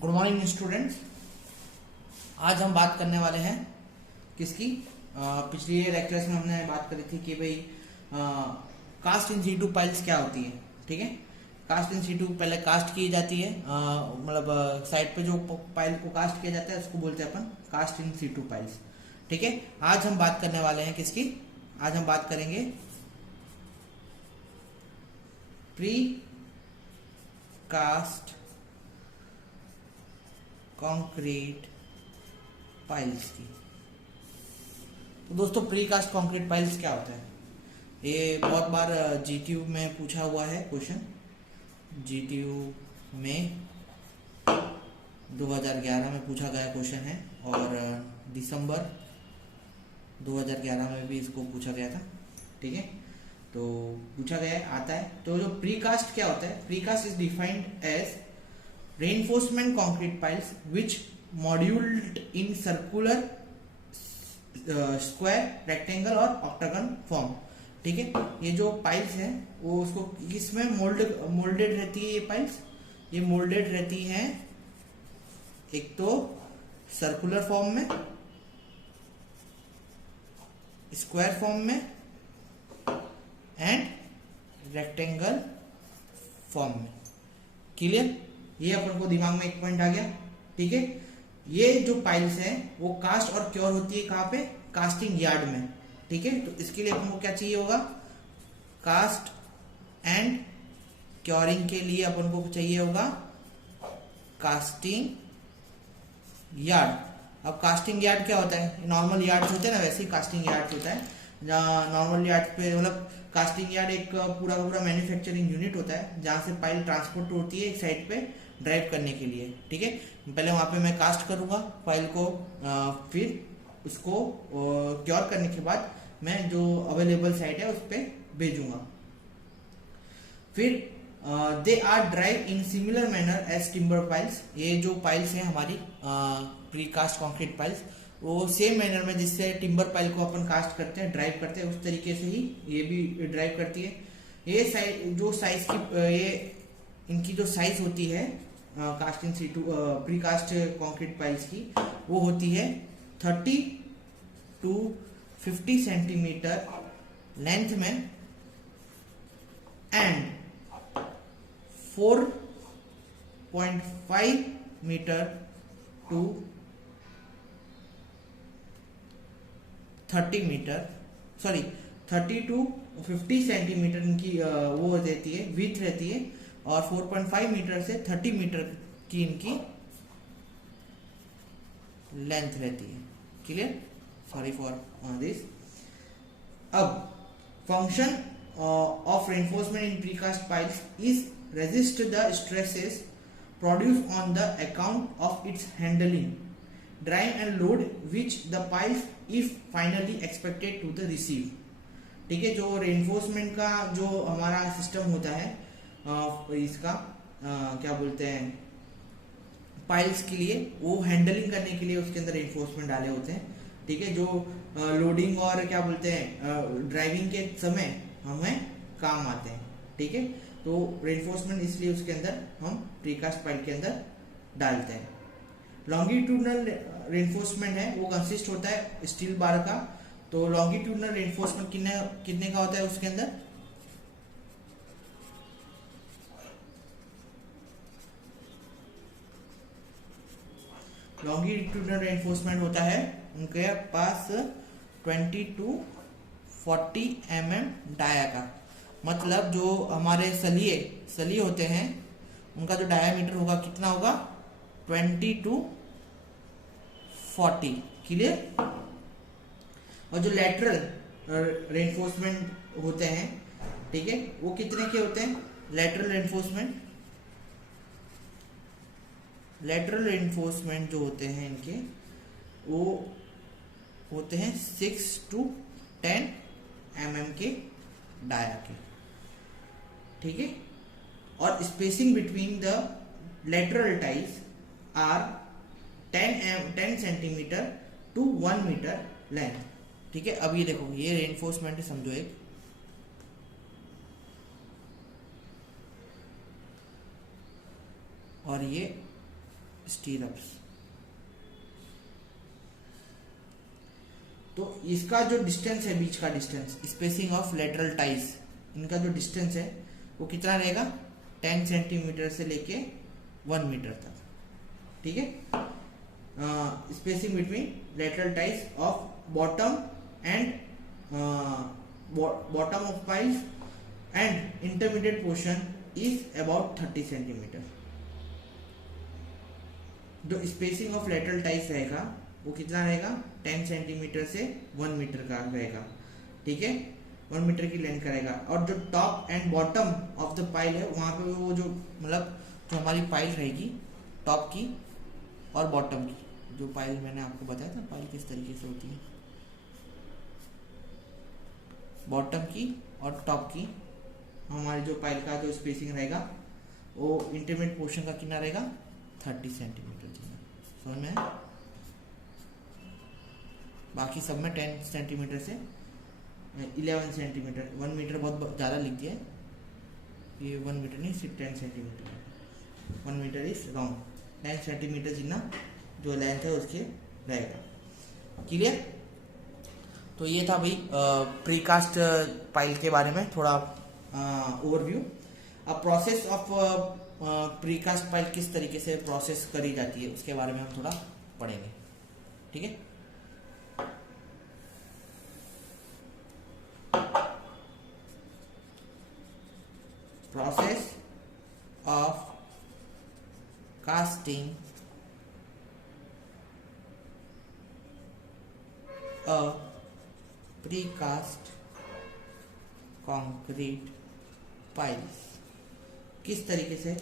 Good morning students. आज हम बात करने वाले हैं किसकी। पिछली लेक्चर्स में हमने बात करी थी कि भाई कास्ट इन सीटू फाइल्स क्या होती है। ठीक है, कास्ट इन सीटू पहले कास्ट की जाती है, मतलब साइट पे जो फाइल को कास्ट किया जाता है उसको बोलते हैं अपन कास्ट इन सीटू फाइल्स। ठीक है, आज हम बात करने वाले हैं किसकी। आज हम बात करेंगे प्री कास्ट कॉन्क्रीट फाइल्स की। तो दोस्तों, प्री कास्ट कॉन्क्रीट फाइल्स क्या होता है? ये बहुत बार जीटीयू में पूछा हुआ है क्वेश्चन। जीटीयू में 2011 में पूछा गया क्वेश्चन है और दिसंबर 2011 में भी इसको पूछा गया था। ठीक है, तो पूछा गया आता है। तो जो प्री कास्ट क्या होता है? Precast is defined as reinforcement concrete piles which moduled in circular, square, rectangle और octagon form। ठीक है, ये जो पाइल्स हैं वो उसको किसमें मोल्डेड रहती है? ये पाइल्स ये मोल्डेड रहती हैं एक तो सर्कुलर फॉर्म में, स्क्वायर फॉर्म में एंड रेक्टेंगल फॉर्म में। क्लियर? ये अपन को दिमाग में एक पॉइंट आ गया। ठीक है, ये जो पाइल्स हैं वो कास्ट और क्योर होती है कहाँ पे? कास्टिंग यार्ड में। ठीक है, तो इसके लिए अपन को क्या चाहिए होगा? कास्ट एंड क्योरिंग के लिए अपन को चाहिए होगा कास्टिंग यार्ड। अब कास्टिंग यार्ड क्या होता है? नॉर्मल यार्ड होते हैं ना, वैसे ही कास्टिंग यार्ड होता है। नॉर्मल यार्ड पे मतलब कास्टिंग यार्ड एक पूरा का पूरा मैन्युफैक्चरिंग यूनिट होता है जहाँ से पाइल ट्रांसपोर्ट होती है एक साइड पे ड्राइव करने के लिए। ठीक है, पहले वहां पे मैं कास्ट करूंगा फाइल को, फिर उसको क्योर करने के बाद मैं जो अवेलेबल साइट है उस पर भेजूंगा। फिर they are drive in similar manner as timber piles. ये जो पाइल्स हैं हमारी प्री कास्ट कॉन्क्रीट पाइल्स, वो सेम मैनर में जिससे टिम्बर पाइल को अपन कास्ट करते हैं, ड्राइव करते हैं, उस तरीके से ही ये भी ड्राइव करती है। ये साइज जो साइज की ये इनकी जो साइज होती है casting situ precast concrete piles की, वो होती है 30 to 50 सेंटीमीटर लेंथ में and 4.5 metre to 30 to 50 centimetre इनकी वो रहती है, विड्थ रहती है, और 4.5 मीटर से 30 मीटर की इनकी लेंथ रहती है। क्लियर? Sorry for this. अब function of reinforcement in precast piles is resist the stresses produce on the account of its handling, drive and load which the piles if finally expected to the receive. ठीक है, जो reinforcement का जो हमारा system होता है इसका क्या बोलते हैं पाइल्स के लिए, वो हैंडलिंग करने के लिए उसके अंदर रेनफोर्समेंट डाले होते हैं। ठीक है, जो लोडिंग और क्या बोलते हैं ड्राइविंग के समय हमें काम आते हैं। ठीक है, तो रेनफोर्समेंट इसलिए उसके अंदर हम प्रीकास्ट पाइल के अंदर डालते हैं। लॉन्गिट्यूडनल रेनफोर्समेंट है वो कंसिस्ट होता है स्टील बार का। तो लॉन्गिट्यूडनल रेनफोर्समेंट कितने का होता है उसके अंदर? लॉन्गिट्यूडनल रेनफोर्समेंट होता है उनके पास 20 to 40 mm डाया का। मतलब जो हमारे सलिए होते हैं उनका जो डायामीटर होगा कितना होगा? 20 to 40। क्लियर? और जो लेटरल रेनफोर्समेंट होते हैं, ठीक है, वो कितने के होते हैं? लेटरल रेनफोर्समेंट जो होते हैं इनके वो होते हैं 6 to 10 mm के डाया के। ठीक है, और spacing between the lateral ties are 10 centimetre to 1 metre length. ठीक है, अब ये देखो, ये रेनफोर्समेंट है समझो एक, और ये स्टीरअप्स। तो इसका जो डिस्टेंस है, बीच का distance, spacing of lateral ties, इनका जो डिस्टेंस है वो कितना रहेगा, 10 सेंटीमीटर से लेके 1 मीटर तक, ठीक है। Spacing between lateral ties of bottom and bottom of piles and intermediate portion is about 30 centimetre. जो स्पेसिंग ऑफ लेटरल टाइज रहेगा वो कितना रहेगा, 10 सेंटीमीटर से 1 मीटर का रहेगा, ठीक है, 1 मीटर की लेंथ का रहेगा। और जो top and bottom of the pile है वहां पे वो जो मतलब जो हमारी पाइल रहेगी टॉप की और बॉटम की, जो पाइल मैंने आपको बताया था पाइल किस तरीके से होती है, बॉटम की और टॉप की, हमारी जो पाइल का जो स्पेसिंग रहेगा वो इंटरमीडिएट पोर्शन का कितना रहेगा, 30 सेंटीमीटर समझ में। बाकी सब में 10 सेंटीमीटर से 11 सेंटीमीटर, 1 मीटर बहुत ज़्यादा लिख दिया है, ये 1 मीटर नहीं सिर्फ 10 centimetre, 1 metre is wrong, 10 centimetre जितना जो लेंथ है उसके रहेगा, क्लियर। तो ये था भाई प्रीकास्ट पाइल के बारे में थोड़ा ओवरव्यू। अब प्रोसेस ऑफ प्रीकास्ट पाइल किस तरीके से प्रोसेस करी जाती है उसके बारे में हम थोड़ा पढ़ेंगे, ठीक है। Process of casting a precast concrete piles। किस तरीके से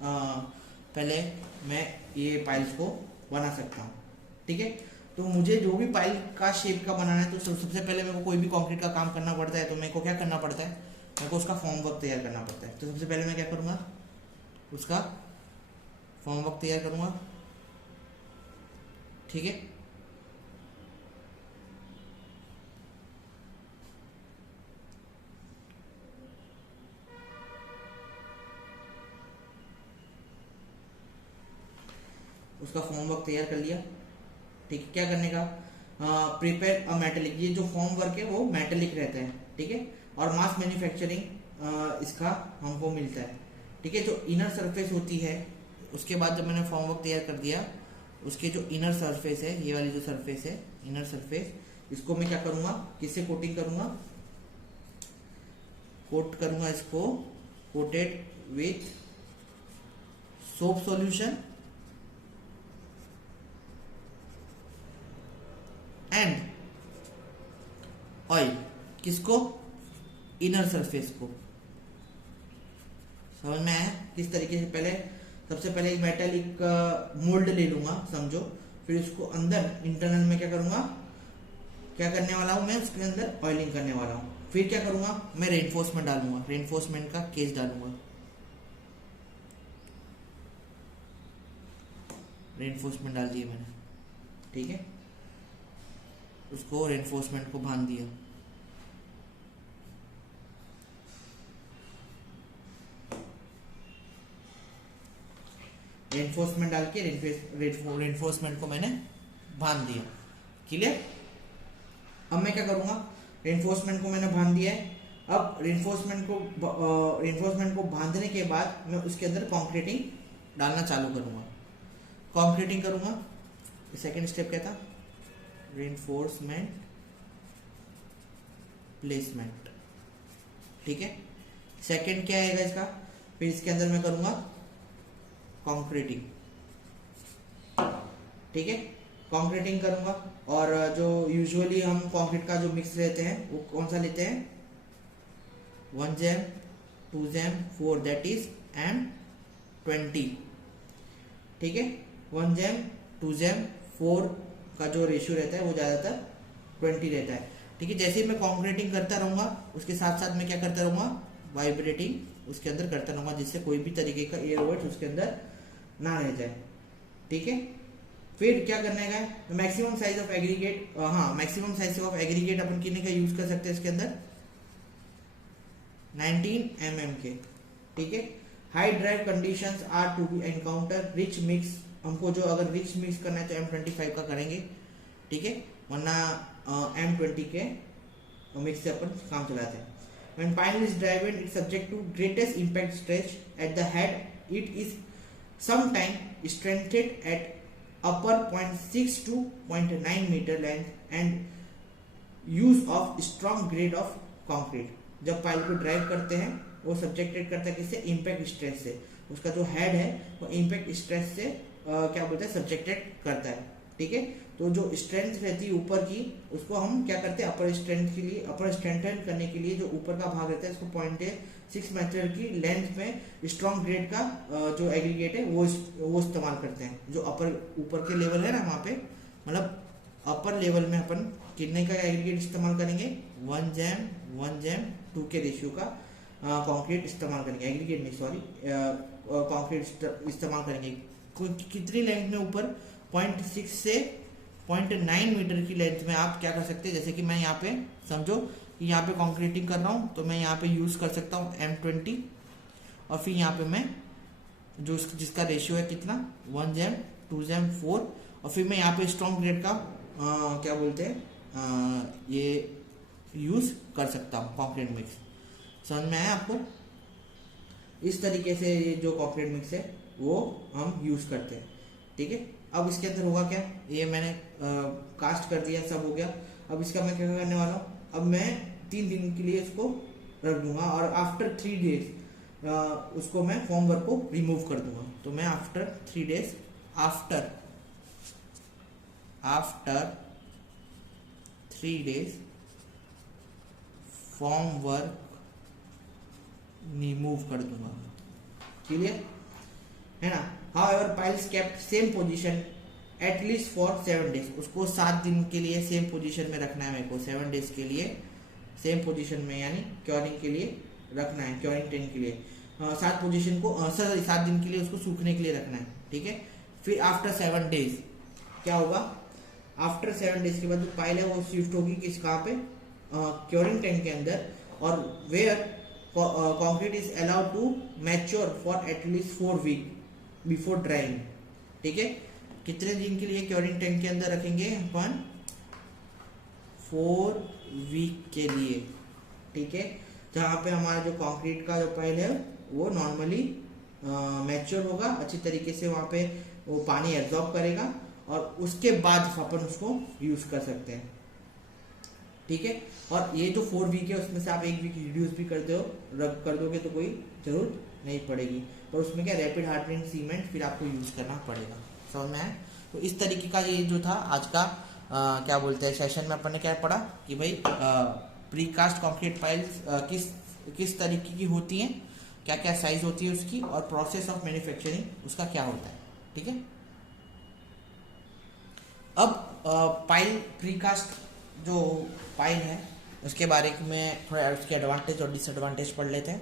पहले मैं ये पाइल्स को बना सकता हूँ, ठीक है। तो मुझे जो भी पाइल का शेप का बनाना है तो सबसे पहले मेरे को कोई भी कंक्रीट का काम करना पड़ता है, तो मेरे को क्या करना पड़ता है, मेरे को उसका फॉर्म वर्क तैयार करना पड़ता है। तो सबसे पहले मैं क्या करूँगा, उसका फॉर्म वर्क तैयार करूँगा, ठीक है। उसका फॉर्म वर्क तैयार कर लिया, ठीक है। क्या करने का, प्रिपेयर अ मेटेलिक, ये जो फॉर्म वर्क है वो मेटेलिक रहता है, ठीक है। और मास मैन्युफैक्चरिंग इसका हमको मिलता है, ठीक है। जो इनर सरफेस होती है, उसके बाद जब मैंने फॉर्म वर्क तैयार कर दिया, उसके जो इनर सरफेस है, ये वाली जो सरफेस है इनर सरफेस, इसको मैं क्या करूंगा, किससे कोटिंग करूंगा, कोट करूंगा इसको, coated with soap solution and oil. किसको, इनर सरफेस को, समझ में आया किस तरीके से। पहले सबसे पहले एक मेटेलिक मोल्ड ले लूंगा समझो, फिर उसको अंदर इंटरनल में क्या करूंगा, क्या करने वाला हूं मैं, उसके अंदर ऑयलिंग करने वाला हूं। फिर क्या करूंगा, मैं रेनफोर्समेंट डालूंगा, रेनफोर्समेंट का केस डालूंगा, रेनफोर्समेंट डाल दिया मैंने, ठीक है। उसको रेनफोर्समेंट को बांध दिया, रेनफोर्समेंट डाल के रेनफोर्समेंट को मैंने बांध दिया, क्लियर। अब मैं क्या करूंगा, रेनफोर्समेंट को मैंने बांध दिया है। अब रेनफोर्समेंट को बांधने के बाद मैं उसके अंदर कंक्रीटिंग डालना चालू करूंगा, कंक्रीटिंग करूंगा। सेकेंड स्टेप क्या था, रेनफोर्समेंट प्लेसमेंट, ठीक है। सेकेंड क्या आएगा इसका, फिर इसके अंदर मैं करूंगा कंक्रीटिंग, ठीक है, कंक्रीटिंग करूंगा। और जो यूजुअली हम कंक्रीट का जो मिक्स लेते हैं वो कौन सा लेते हैं, 1 jam 2 jam 4, that is M20, ठीक है। 1 जैम 2 जैम 4 का जो रेशियो रहता है वो ज्यादातर 20 रहता है, ठीक है। जैसे ही मैं कंक्रीटिंग करता रहूंगा उसके साथ साथ मैं क्या करता रहूंगा, वाइब्रेटिंग उसके अंदर करता रहूंगा, जिससे कोई भी तरीके का एयर वेट उसके अंदर ना रह जाए, ठीक है। फिर क्या करने का है, मैक्सिमम साइज ऑफ एग्रीगेट, हाँ मैक्सिमम साइज ऑफ एग्रीगेट अपन कितने का यूज कर सकते हैं इसके अंदर, 19 mm के, ठीक है। High drive conditions are to be encounter, rich mix हमको जो अगर रिच मिक्स करना है तो M25 का करेंगे, ठीक है, वरना M20 के मिक्स से अपन काम चलाते हैं। When pile is driven, it's subject to greatest impact stress at the head. It is sometimes strengthened at upper 0.6 to 0.9 meter length and use of strong grade of concrete. जब pile को drive करते हैं वो subjected करता है किससे, impact stress से। उसका जो हेड है वो इम्पैक्ट स्ट्रेस से क्या बोलते हैं, सब्जेक्टेड करता है, ठीक है। तो जो स्ट्रेंथ रहती है ऊपर की, उसको हम क्या करते हैं, अपर स्ट्रेंथ के लिए, अपर स्ट्रेंथन करने के लिए जो ऊपर का भाग रहता है उसको 0.6 मीटर की लेंथ में स्ट्रॉन्ग ग्रेड का जो एग्रीगेट है वो इस्तेमाल करते हैं। जो ऊपर के लेवल है ना, वहाँ पे मतलब अपर लेवल में अपन कितने का एग्रीगेट इस्तेमाल करेंगे, 1:1:2 के रेशियो का कंक्रीट इस्तेमाल करेंगे, एग्रीगेट नहीं सॉरी, कंक्रीट इस्तेमाल करेंगे। कितनी लेंथ में ऊपर, 0.6 से 0.9 मीटर की लेंथ में आप क्या कर सकते हैं, जैसे कि मैं यहाँ पे समझो कि यहाँ पे कंक्रीटिंग कर रहा हूँ तो मैं यहाँ पे यूज कर सकता हूँ M20 और फिर यहाँ पे मैं जो जिसका रेशियो है कितना 1:2:4 और फिर मैं यहाँ पे स्ट्रॉन्ग ग्रेड का क्या बोलते हैं ये यूज कर सकता हूँ कंक्रीट मिक्स। समझ में आया आपको? इस तरीके से ये जो कंक्रीट मिक्स है वो हम यूज करते हैं, ठीक है। अब इसके अंदर होगा क्या, ये मैंने कास्ट कर दिया, सब हो गया। अब इसका मैं क्या करने वाला हूँ, अब मैं 3 दिन के लिए इसको रख दूंगा और आफ्टर 3 डेज उसको मैं फॉर्म वर्क को रिमूव कर दूंगा। तो मैं after 3 days form work remove कर दूंगा, क्लियर है ना। However, piles kept same position at least for 7 days. उसको 7 दिन के लिए सेम पोजीशन में रखना है मेरे को, 7 डेज के लिए सेम पोजीशन में, यानी क्योरिंग के लिए रखना है, क्योरिंग टाइम के लिए 7 पोजीशन को 7 दिन के लिए उसको सूखने के लिए रखना है, ठीक है। फिर आफ्टर 7 डेज क्या होगा, आफ्टर 7 डेज के बाद जो पाइल है वो शिफ्ट होगी किस, कहाँ पे, क्योरिंग टैंक के अंदर, और where concrete is allowed to mature for at least 4 week before drawing, ठीक है। कितने दिन के लिए क्योरिंग टैंक के अंदर रखेंगे अपन, 4 वीक के लिए, ठीक है। जहां पे हमारा जो कंक्रीट का जो पाइल है वो नॉर्मली मैच्योर होगा अच्छी तरीके से, वहां पे वो पानी एब्जॉर्ब करेगा और उसके बाद अपन उसको यूज कर सकते हैं, ठीक है। और ये जो 4 वीक है उसमें से आप 1 वीक रिड्यूस भी कर दोगे तो कोई जरूरत नहीं पड़ेगी, पर उसमें क्या रैपिड हार्डनिंग सीमेंट फिर आपको यूज करना पड़ेगा। समझ में आया? तो इस तरीके का ये जो था आज का क्या बोलते हैं सेशन में अपन ने क्या पढ़ा कि भाई प्रीकास्ट कंक्रीट पाइल्स किस तरीके की होती हैं, क्या क्या साइज होती है उसकी, और प्रोसेस ऑफ मैन्युफैक्चरिंग उसका क्या होता है, ठीक है। अब पाइल प्रीकास्ट जो पाइल है उसके बारे में थोड़ा उसके एडवांटेज और डिसएडवांटेज पढ़ लेते हैं।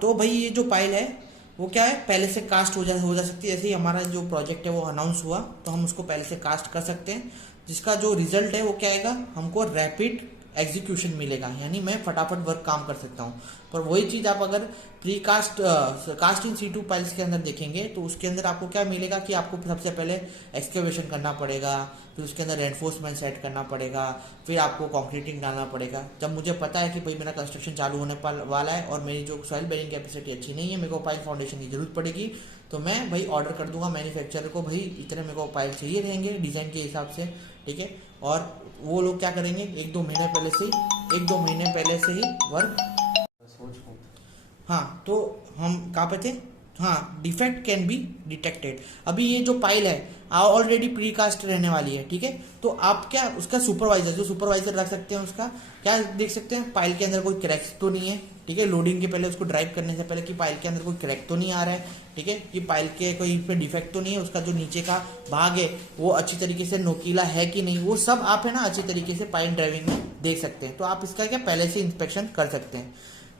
तो भाई ये जो पाइल है वो क्या है, पहले से कास्ट हो जा सकती है। जैसे ही हमारा जो प्रोजेक्ट है वो अनाउंस हुआ तो हम उसको पहले से कास्ट कर सकते हैं, जिसका जो रिजल्ट है वो क्या आएगा, हमको रैपिड एग्जीक्यूशन मिलेगा, यानी मैं फटाफट वर्क काम कर सकता हूँ। पर वही चीज आप अगर precast in situ piles के अंदर देखेंगे तो उसके अंदर आपको क्या मिलेगा कि आपको सबसे पहले एक्सकेवेशन करना पड़ेगा, फिर उसके अंदर रेनफोर्समेंट सेट करना पड़ेगा, फिर आपको कंक्रीटिंग डालना पड़ेगा। जब मुझे पता है कि भाई मेरा कंस्ट्रक्शन चालू होने वाला है और मेरी जो सॉइल बेरिंग कैपेसिटी अच्छी नहीं है, मेरे को पाइल फाउंडेशन की जरूरत पड़ेगी, तो मैं भाई ऑर्डर कर दूंगा मैन्युफैक्चरर को, भाई इतने मेरे को पाइल चाहिए रहेंगे डिजाइन के हिसाब से, ठीक है। और वो लोग क्या करेंगे, 1-2 महीने पहले से ही वर्क, हाँ। तो हम कहाँ पे थे, हाँ, डिफेक्ट कैन बी डिटेक्टेड। अभी ये जो पाइल है ऑलरेडी प्रीकास्ट रहने वाली है, ठीक है। तो आप क्या उसका सुपरवाइजर रख सकते हैं, उसका क्या देख सकते हैं, पाइल के अंदर कोई क्रैक्स तो नहीं है, ठीक है। लोडिंग के पहले उसको ड्राइव करने से पहले कि पाइल के अंदर कोई क्रैक तो नहीं आ रहा है, ठीक है, कि पाइल के कोई पे डिफेक्ट तो नहीं है, उसका जो नीचे का भाग है वो अच्छी तरीके से नोकीला है कि नहीं, वो सब आप है ना अच्छी तरीके से पाइल ड्राइविंग में देख सकते हैं। तो आप इसका क्या पहले से इंस्पेक्शन कर सकते हैं।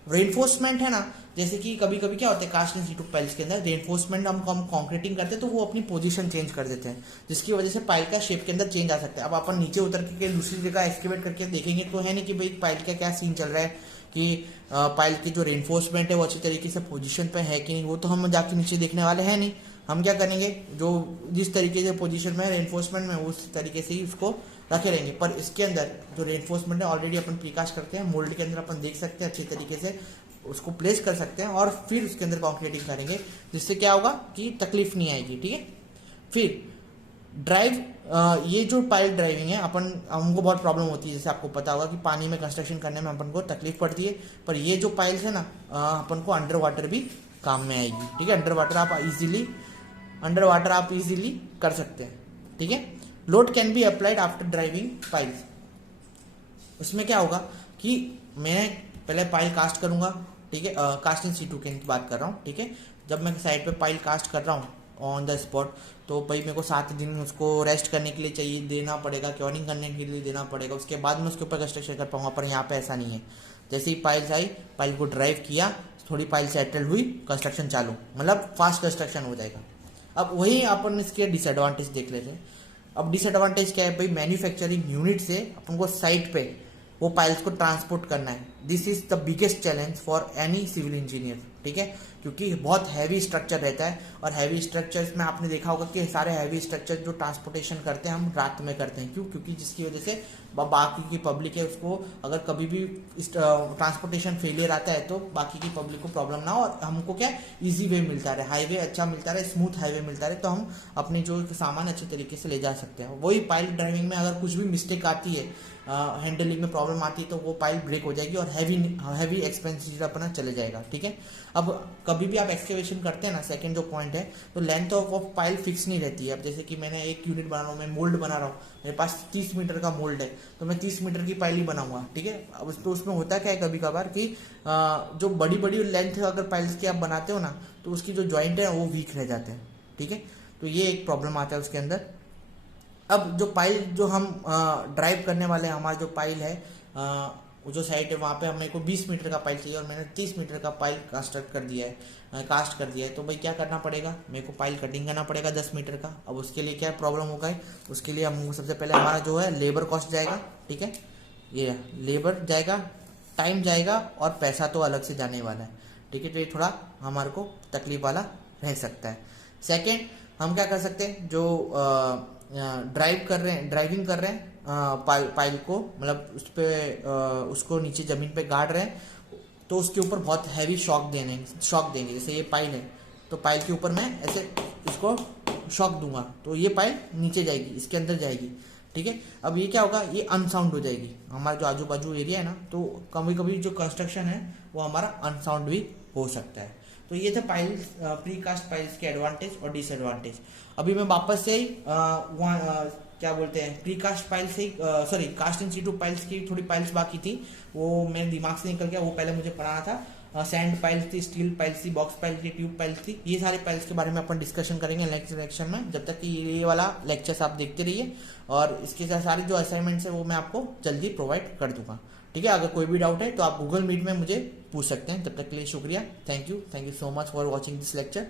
रेनफोर्समेंट है ना, जैसे कि कभी कभी क्या होता है कास्ट इन सीटू पाइल्स के अंदर रेनफोर्समेंट हम कंक्रीटिंग करते हैं तो वो अपनी पोजीशन चेंज कर देते हैं, जिसकी वजह से पाइल का शेप के अंदर चेंज आ सकता है। अब अपन नीचे उतर के दूसरी जगह एक्सकेवेट करके देखेंगे तो है नहीं कि भाई पाइल का क्या सीन चल रहा है, कि पाइल की जो रेनफोर्समेंट है वो अच्छी तरीके से पोजीशन पे है कि नहीं, वो तो हम जाके नीचे देखने वाले हैं नहीं, हम क्या करेंगे, जो जिस तरीके से पोजीशन में रेनफोर्समेंट में उस तरीके से ही उसको रखे रहेंगे। पर इसके अंदर जो रेनफोर्समेंट है ऑलरेडी अपन प्रीकास्ट करते हैं, मोल्ड के अंदर अपन देख सकते हैं, अच्छे तरीके से उसको प्लेस कर सकते हैं और फिर उसके अंदर कॉन्क्रीटिंग करेंगे, जिससे क्या होगा कि तकलीफ नहीं आएगी। ठीक है, फिर ड्राइव, ये जो पाइल ड्राइविंग है हमको बहुत प्रॉब्लम होती है, जैसे आपको पता होगा कि पानी में कंस्ट्रक्शन करने में अपन को तकलीफ पड़ती है, पर ये जो पाइल्स है ना अपन को अंडर वाटर भी काम में आएगी। ठीक है, अंडर वाटर आप इजीली कर सकते हैं। ठीक है, load can be applied after driving piles. उसमें क्या होगा कि मैं पहले पाइल कास्ट करूंगा। ठीक है, कास्ट इन सीटू की बात कर रहा हूँ। ठीक है, जब मैं साइड पे पाइल कास्ट कर रहा हूँ ऑन द स्पॉट, तो भाई मेरे को 7 दिन उसको रेस्ट करने के लिए चाहिए, देना पड़ेगा, क्योरिंग करने के लिए देना पड़ेगा, उसके बाद मैं उसके ऊपर कंस्ट्रक्शन कर पाऊंगा। पर यहाँ पे ऐसा नहीं है, जैसे ही पाइल्स आई, पाइल को ड्राइव किया, थोड़ी पाइल सेटल हुई, कंस्ट्रक्शन चालू, मतलब फास्ट कंस्ट्रक्शन हो जाएगा। अब वही अपन इसके डिसएडवांटेज देख लेते हैं। अब डिसएडवांटेज क्या है भाई, मैन्युफैक्चरिंग यूनिट से अपन को साइट पे वो पाइल्स को ट्रांसपोर्ट करना है। This is the biggest challenge for any civil engineer. ठीक है, क्योंकि बहुत हैवी स्ट्रक्चर रहता है, और हैवी स्ट्रक्चर्स में आपने देखा होगा कि सारे हैवी स्ट्रक्चर जो ट्रांसपोर्टेशन करते हैं हम रात में करते हैं। क्यों? क्योंकि जिसकी वजह से बाकी की पब्लिक है उसको अगर कभी भी ट्रांसपोर्टेशन फेलियर आता है तो बाकी की पब्लिक को प्रॉब्लम ना हो, और हमको क्या इजी वे मिलता रहे, हाईवे अच्छा मिलता रहे, स्मूथ हाईवे मिलता रहे, तो हम अपने जो सामान अच्छे तरीके से ले जा सकते हैं। वही पाइल ड्राइविंग में अगर कुछ भी मिस्टेक आती है, हैंडलिंग में प्रॉब्लम आती है, तो वो पाइल ब्रेक हो जाएगी और हैवी एक्सपेंसिव अपना चले जाएगा। ठीक है, अब कभी भी आप एक्सकेवेशन करते हैं ना, सेकंड जो पॉइंट है, तो लेंथ ऑफ पाइल फिक्स नहीं रहती है। अब जैसे कि मैंने एक यूनिट बना रहा हूँ, मैं मोल्ड बना रहा हूँ, मेरे पास 30 मीटर का मोल्ड है, तो मैं 30 मीटर की पाइल ही बनाऊंगा। ठीक है, अब तो उसमें होता क्या है कभी कभार कि जो बड़ी बड़ी लेंथ अगर पाइल्स की आप बनाते हो ना, तो उसकी जो जॉइंट है वो वीक रह जाते हैं। ठीक है, तो ये एक प्रॉब्लम आता है उसके अंदर। अब जो पाइल जो हम ड्राइव करने वाले हैं, हमारा जो पाइल है, वो जो साइड है वहाँ पे हमें को 20 मीटर का पाइल चाहिए, और मैंने 30 मीटर का पाइल कास्ट कर दिया है। तो भाई क्या करना पड़ेगा, मेरे को पाइल कटिंग करना पड़ेगा 10 मीटर का। अब उसके लिए क्या प्रॉब्लम होगा, उसके लिए हमको सबसे पहले हमारा जो है लेबर कॉस्ट जाएगा। ठीक है, ये लेबर जाएगा, टाइम जाएगा, और पैसा तो अलग से जाने वाला है। ठीक है, तो ये थोड़ा हमारे को तकलीफ वाला रह सकता है। सेकेंड, हम क्या कर सकते हैं, जो ड्राइविंग कर रहे हैं पाइल को, मतलब उस पे उसको नीचे जमीन पे गाड़ रहे हैं, तो उसके ऊपर बहुत हैवी शॉक देंगे। जैसे ये पाइल है, तो पाइल के ऊपर मैं ऐसे इसको शॉक दूंगा, तो ये पाइल नीचे जाएगी, इसके अंदर जाएगी। ठीक है, अब ये क्या होगा, ये अनसाउंड हो जाएगी। हमारा जो आजू बाजू एरिया है ना, तो कभी कभी जो कंस्ट्रक्शन है वो हमारा अनसाउंड भी हो सकता है। तो ये थे पाइल्स, प्रीकास्ट पाइल्स के एडवांटेज और डिसएडवांटेज। अभी मैं वापस से क्या बोलते हैं, प्रीकास्ट पाइल से sorry cast in situ piles की थोड़ी पाइल्स बाकी थी, वो मेरे दिमाग से निकल गया, वो पहले मुझे पढ़ाना था। सैंड पाइल्स थी, स्टील पाइल्स थी, बॉक्स पाइल्स थी, ट्यूब पाइल्स थी। ये सारे पाइल्स के बारे में अपन डिस्कशन करेंगे नेक्स्ट लेक्चर में। जब तक कि ये वाला लेक्चर्स आप देखते रहिए, और इसके सारे जो असाइनमेंट्स है वो मैं आपको जल्दी प्रोवाइड कर दूंगा। ठीक है, अगर कोई भी डाउट है तो आप गूगल मीट में मुझे पूछ सकते हैं। तब तक के लिए शुक्रिया, thank you so much for watching this lecture.